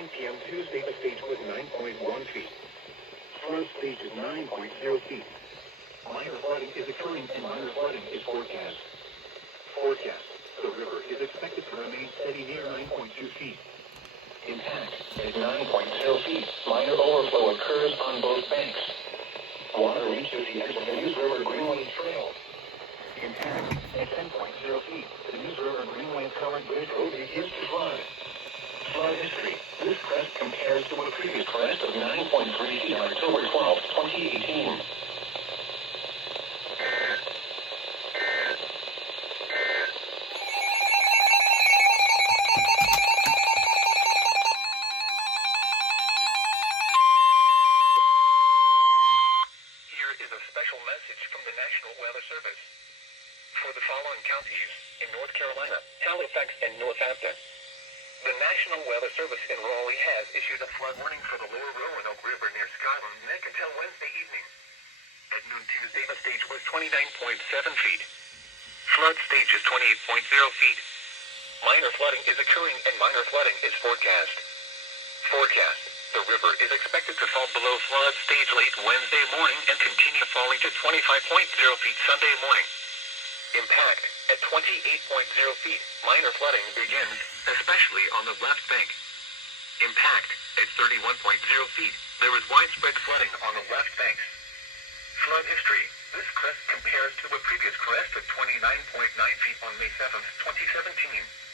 10:15 p.m. Tuesday, the stage was 9.1 feet. Flood stage is 9.0 feet. Minor flooding is occurring and minor flooding is forecast. Forecast. The river is expected to remain steady near 9.2 feet. Impact at 9.0 feet. Minor overflow occurs on both banks. Water reaches the edge of the News River Greenway Trail. Impact at 10.0 feet. The News River Greenway Covered Bridge Road begins to flood. Flood history. This crest compares to a previous crest of 9.3 feet on October 12, 2018. Special message from the National Weather Service. For the following counties in North Carolina, Halifax, and Northampton, the National Weather Service in Raleigh has issued a flood warning for the lower Roanoke River near Skyland Neck until Wednesday evening. At noon Tuesday, the stage was 29.7 feet. Flood stage is 28.0 feet. Minor flooding is occurring and minor flooding is forecast. Forecast. The river is expected to fall below flood stage late Wednesday morning and continue falling to 25.0 feet Sunday morning. Impact at 28.0 feet. Minor flooding begins, especially on the left bank. Impact at 31.0 feet. There is widespread flooding on the left banks. Flood history. This crest compares to a previous crest of 29.9 feet on May 7, 2017.